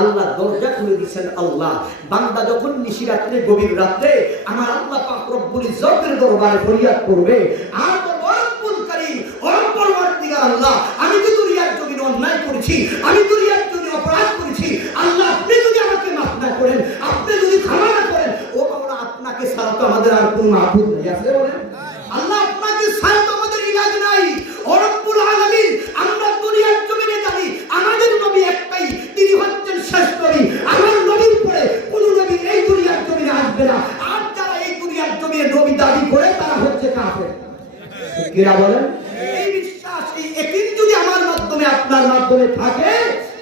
আল্লাহ দরজা খুলে দিচ্ছেন আল্লাহ। যখন গভীর রাত্রে আমার আল্লাহ ইজ্জতের দরবারে ফরিয়াদ করবে, আর আল্লাহ, আমি তো দুনিয়ার অন্যায় করেছি, আমি দুনিয়ার জমিনে অপরাধ করেছি, আল্লাহ আপনি যদি আমাকে মাফ না করেন, আপনি যদি ক্ষমা না করেন, ও বাবা আপনাকে তো আমাদের আর মাহবুব নেই, আছে বলেন? কিরা বলেন এই বিশ্বাস এই একদিন যদি আমার মাধ্যমে আপনার মাধ্যমে থাকে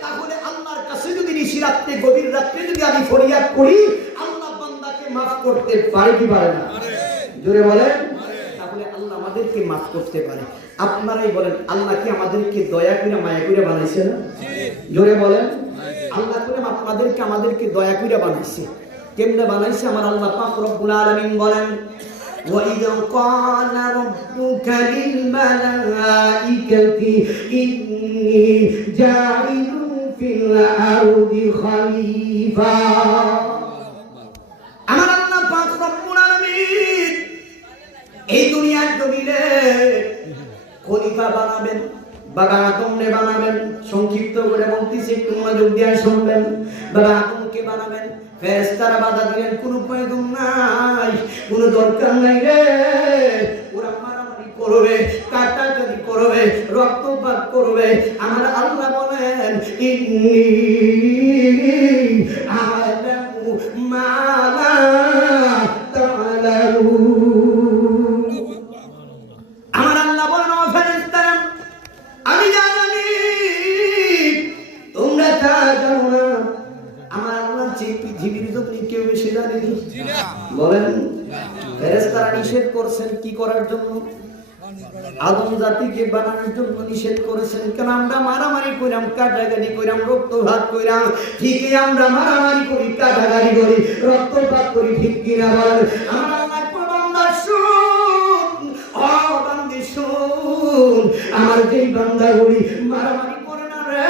তাহলে আল্লাহর কাছে যদি নিশি রাত্রে গভীর রাত্রে যদি আমি ফরিয়াদ করি আল্লাহ বান্দাকে মাফ করতে পারে কি পারে না? জোরে বলেন। তাহলে আল্লাহ আমাদেরকে মাফ করতে পারে। আপনারাই বলেন আল্লাহ কি আমাদেরকে দয়া করে মায়া করে বানাইছে না? জোরে বলেন। আল্লাহ করে আপনাদেরকে আমাদেরকে দয়া করে বানাইছে। কেমনে বানাইছে? আমার আল্লাহ পাক রব্বুল আলামিন বলেন ওয়া ইযা ক্বালা للملائكة إني جاعل في الأرض خليفة আমার আল্লাহ পাক রব্বুল আলামিন এই দুনিয়ার জমিনে খলিফা বানাবেন বাবা আদমকে বানাবেন সংক্ষিপ্ত করে বলতেছি একটু মনোযোগ দিয়ে শুনবেন বাবা আদমকে বানাবেন ফেরেশতারা বাধা দিলেন কোনো প্রয়োজন নাই কোনো দরকার নাই রে ওরা মারামারি করবে কাটাকাটি করবে রক্তপাত করবে। আমার আল্লাহ বলেন আমার আল্লাহ আমি জানি তোমরা তা জানো না। আমার আল্লাহ যে পৃথিবীর জমিনে কেউ বেশি জানেনি বলেন ফেরেশতারা নিষেধ করছেন কি করার জন্য? আদম জাতিকে বানানোর জন্য নিষেধ করেছেন। কেন আমরা মারামারি কইরাম, কাটাকাটি কইরাম, রক্তপাত কইরাম? ঠিকই আমরা মারামারি করি, কাটাকাটি করি, রক্তপাত করি, ঠিক কিনা বলেন? আমার বান্দা বান্দি আমার যেই বান্দাগুলি মারামারি করে না রে,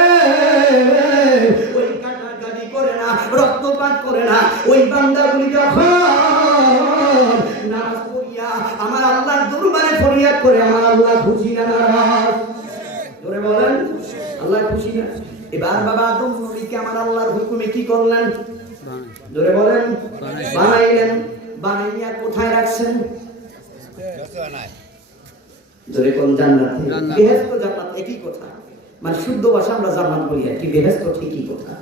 ওই কাটাকাটি করে না, রক্তপাত করে না, ওই বান্দাগুলি যখন নামাজ পড়িয়া আমার আল্লাহর দরবারে ফরিয়াদ করে আমার আল্লাহ খুশি না নারাজ জোরে বলেন আল্লাহ খুশি না? এবার বাবা আদম নবীকে আমার আল্লাহর হুকুমে কি করলেন? জোরে বলেন বানাইলেন। বানাইয়া কোথায় রাখছেন? জোরে কোন জান্নাতে একই কথা। মানে শুদ্ধ ভাষা আমরা জান্নাত বলি আর কি। বেহেশত ঠিকই কথা।